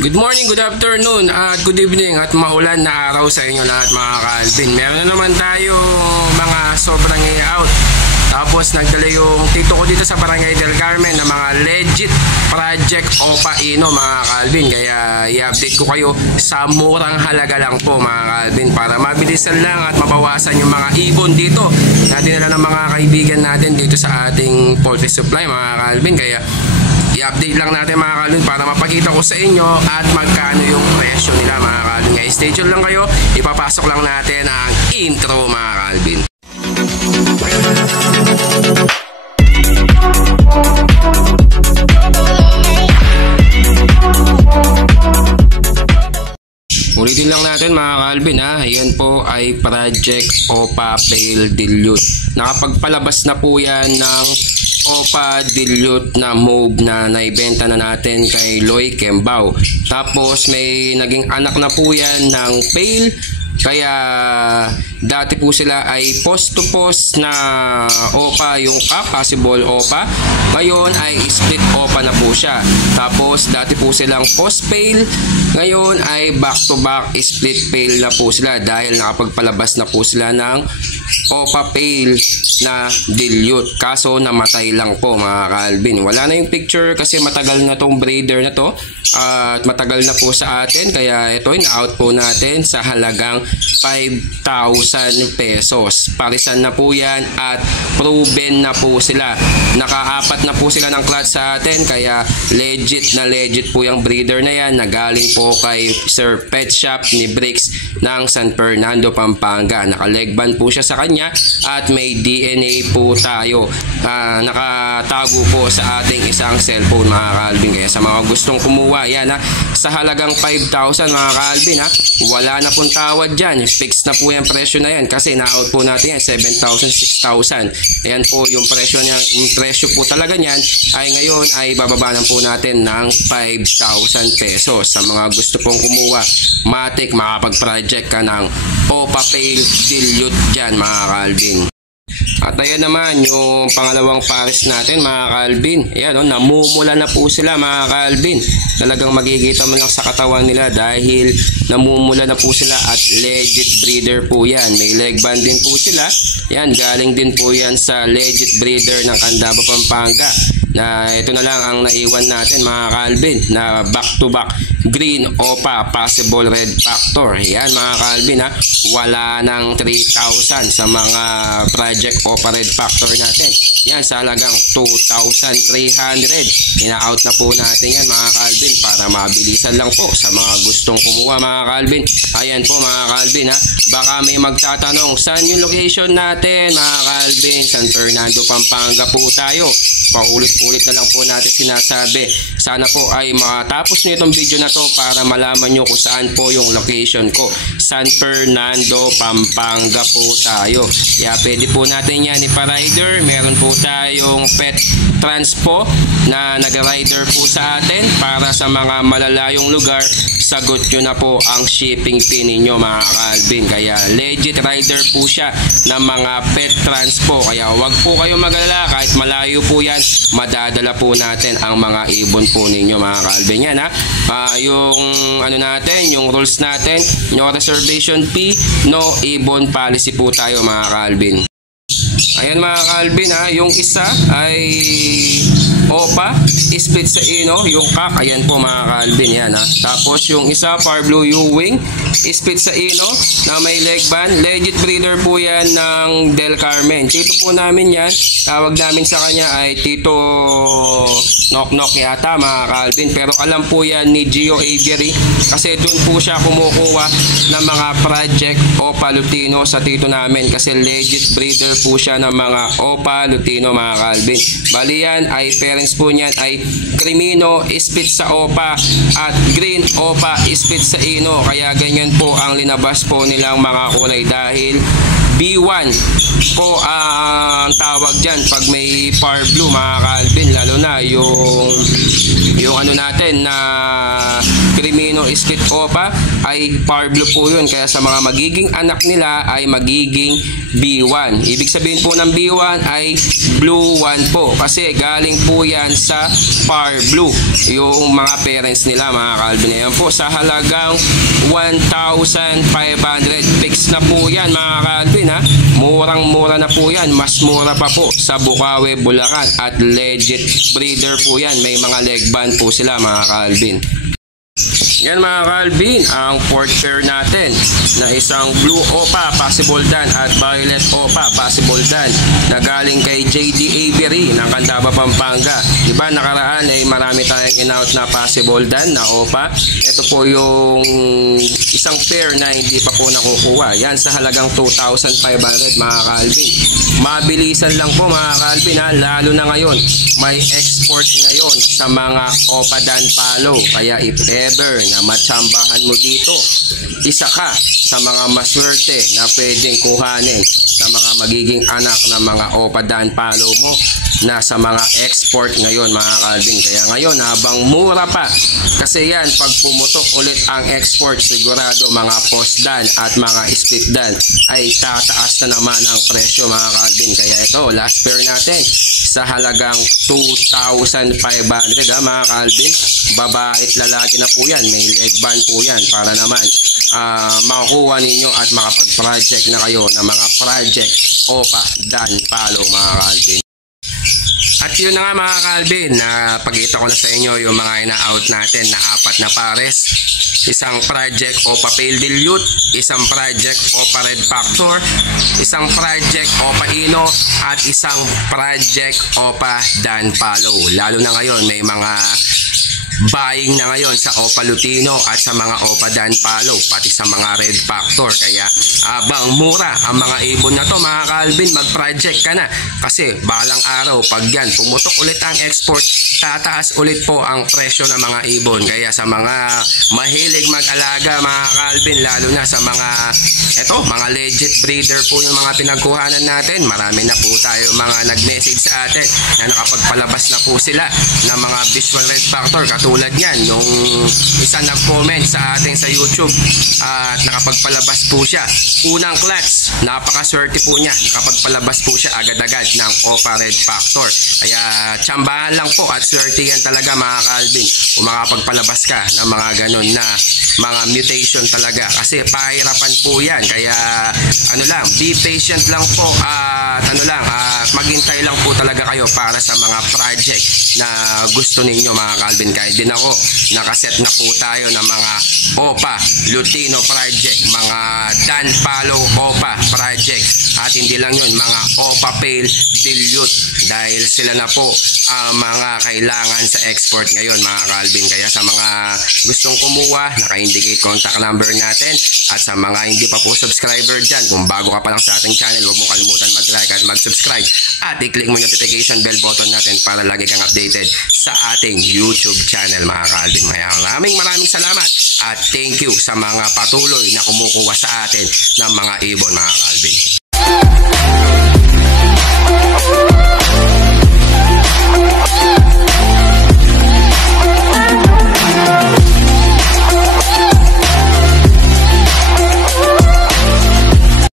Good morning, good afternoon, at good evening at maulan na araw sa inyo lahat mga ka-Alvin. Meron na naman tayo mga sobrang i-out. Tapos nagdala yung tito ko dito sa Barangay del Carmen na mga legit project OPA Ino mga ka-Alvin. Kaya i-update ko kayo sa murang halaga lang po mga ka-Alvin para mabilisan lang at mabawasan yung mga ibon dito na dinala ng mga kaibigan natin dito sa ating poultry supply mga ka-Alvin. Kaya i-update lang natin mga ka-Alvin para mapakita ko sa inyo at magkano yung presyo nila mga ka-Alvin. Kaya stay tuned lang kayo, ipapasok lang natin ang intro mga ka-Alvin. Ulitin lang natin mga ka-Alvin ha. Yan po ay Project OPA Pale Dilute. Nakapagpalabas na po yan ng OPA Dilute na mauve na naibenta na natin kay Loy Kembao. Tapos may naging anak na po yan ng Pale. Kaya dati po sila ay post to post na OPA yung cup, possible OPA. Ngayon ay split OPA na po siya. Tapos dati po silang post pale. Ngayon ay back to back split pale na po sila dahil nakapagpalabas na po sila ng OPA Pale na dilute. Kaso namatay lang po mga ka-Alvin. Wala na yung picture kasi matagal na tong breeder na to at matagal na po sa atin. Kaya ito in-out po natin sa halagang 5,000 pesos. Parisan na po yan at proven na po sila. Nakaapat na po sila ng clutch sa atin. Kaya legit po yung breeder na yan. Nagaling po kay Sir Pet Shop ni Bricks ng San Fernando, Pampanga. Nakalegban po siya sa kanya at may DNA po tayo. Nakatago po sa ating isang cellphone mga ka-Alvin. Kaya sa mga gustong kumuha yan ha, sa halagang 5,000 mga ka-Alvin ha, wala na pong tawad dyan. Fixed na po yung presyo na yan kasi na-out po natin yan 7,000, 6,000. Ayan po yung presyo niya. Yung presyo po talaga niyan ay ngayon ay bababanan po natin ng 5,000 pesos. Sa mga gusto pong kumuha, matik makapag-project ka ng OPA Pale Dilute dyan mga ka-Alvin. At ayan naman yung pangalawang pares natin mga ka-Alvin. Ayan o, namumula na po sila mga ka-Alvin. Talagang magigita mo lang sa katawan nila dahil namumula na po sila at legit breeder po yan. May leg band din po sila. Yan, galing din po yan sa legit breeder ng Candaba, Pampanga. Na ito na lang ang naiwan natin mga ka-Alvin na back to back green OPA possible red factor. Yan mga ka-Alvin ha, wala nang 3,000 sa mga project OPA red factor natin. Yan sa halagang 2,300. Ina-out na po natin yan mga ka-Alvin para mabilisan lang po sa mga gustong kumuha mga ka-Alvin. Ayan po mga ka-Alvin ha, baka may magtatanong saan yung location natin mga ka-Alvin. San Fernando, Pampanga po tayo. Paulit-ulit na lang po natin sinasabi. Sana po ay matapos nyo itong video na to para malaman nyo kung saan po yung location ko. San Fernando, Pampanga po tayo. Kaya pwede po natin yan ipa-rider. Meron po tayong pet transpo na nag-rider po sa atin para sa mga malalayong lugar. Sagot nyo na po ang shipping fee ninyo mga ka-Alvin. Kaya legit rider po siya ng mga pet transpo. Kaya wag po kayo mag-alala kahit malayo po yan. Madadala po natin ang mga ibon po ninyo mga ka-Alvin. Yan ha, yung ano natin, yung rules natin, no reservation fee, no ibon policy po tayo mga ka-Alvin. Ayan mga ka-Alvin ha, yung isa ay OPA split sa ino, yung cock, ayan po mga ka-Alvin yan ha. Tapos yung isa Far Blue U-Wing split sa ino na may leg band, legit breeder po yan ng Del Carmen. Tito po namin yan, tawag namin sa kanya ay Tito Knock Knock yata mga ka-Alvin, pero alam po yan ni Gio Avery kasi doon po siya kumukuha ng mga project OPA Lutino sa tito namin kasi legit breeder po siya ng mga OPA Lutino mga ka-Alvin. Bali yan ay parents po niyan ay Crimino split sa OPA at Green OPA split sa Ino. Kaya ganyan po ang linabas po nilang mga kulay dahil B1 po ang tawag dyan pag may Far Blue mga ka-Alvin, lalo na yung ano natin na Crimino Split Opa ay Power Blue po yun. Kaya sa mga magiging anak nila ay magiging B1. Ibig sabihin po ng B1 ay Blue 1 po. Kasi galing po yan sa Power Blue. Yung mga parents nila mga ka-Alvin. Ayan po sa halagang 1,500. Fix na po yan mga ka-Alvin ha. Murang-mura na po yan. Mas mura pa po sa Bukawi, Bulacan. At legit breeder po yan. May mga leg band po sila mga ka-Alvin. Yan mga ka-Alvin, ang fourth pair natin na isang Blue Opa Possible Dan at Violet Opa Possible Dan na galing kay JD Avery ng Candaba, Pampanga. Diba nakaraan ay marami tayong in-out na Possible Dan na Opa. Ito po yung isang pair na hindi pa po nakukuha. Yan sa halagang 2,500 mga ka-Alvin. Mabilisan lang po mga ka-Alvin ha, lalo na ngayon may export ngayon sa mga Opa Dan Palo. Kaya if ever na matsambahan mo dito, isa ka sa mga maswerte na pwedeng kuhanin sa mga magiging anak ng mga Opa Dan Palo mo na sa mga export ngayon mga ka-Alvin. Kaya ngayon habang mura pa, kasi yan pag pumutok ulit ang export, sigurado mga post dan at mga split dan ay tataas na naman ang presyo mga ka-Alvin. Kaya ito last pair natin sa halagang 2,500 mga ka-Alvin. Babae at lalaki na po yan, may leg band po yan para naman makukuha ninyo at makapag-project na kayo ng mga project Opa Dan Palo mga ka-Alvin. At yun na nga mga ka-Alvin, pagkita ko na sa inyo yung mga ina-out natin na 4 na pares. Isang project Opa Pale Dilute, isang project Opa Red Factor, isang project Opa Ino, at isang project Opa Dan Palo. Lalo na ngayon may mga buying na ngayon sa Opa Lutino at sa mga Opa Dan Palo, pati sa mga Red Factor. Kaya abang mura ang mga ibon na to mga ka-Alvin, mag-project ka na. Kasi balang araw pag yan pumutok ulit ang export, tataas ulit po ang presyo ng mga ibon. Kaya sa mga mahilig mag-alaga mga ka-Alvin, lalo na sa mga mga legit breeder po yung mga pinagkuhanan natin. Marami na po tayo mga nag-message sa atin na nakapagpalabas na po sila ng mga visual Red Factor. Katulad yan, yung isa nag-comment sa ating sa YouTube at nakapagpalabas po siya. Unang clutch, napakaswerte po niya. Nakapagpalabas po siya agad-agad ng Opa Red Factor. Kaya tsambahan lang po at swerte yan talaga mga ka-Alvin kung makapagpalabas ka ng mga ganun na mga mutation talaga. Kasi pahirapan po yan. Kaya be patient lang po at maghintay lang po talaga kayo para sa mga project na gusto ninyo mga ka-Alvin. Kahit din ako, nakaset na po tayo ng mga Opa Lutino project, mga Dan Palo Opa project, at hindi lang yun, mga Opa Pale Dilute, dahil sila na po ang mga kailangan sa export ngayon mga ka-Alvin. Kaya sa mga gustong kumuha, naka-indicate contact number natin. At sa mga hindi pa po subscriber dyan, kung bago ka pa lang sa ating channel, huwag mo kalimutan mag-like at mag-subscribe at i-click mo notification bell button natin para lagi kang updated sa ating YouTube channel mga ka-Alvin. Maraming salamat at thank you sa mga patuloy na kumukuha sa atin ng mga ibon mga ka-Alvin.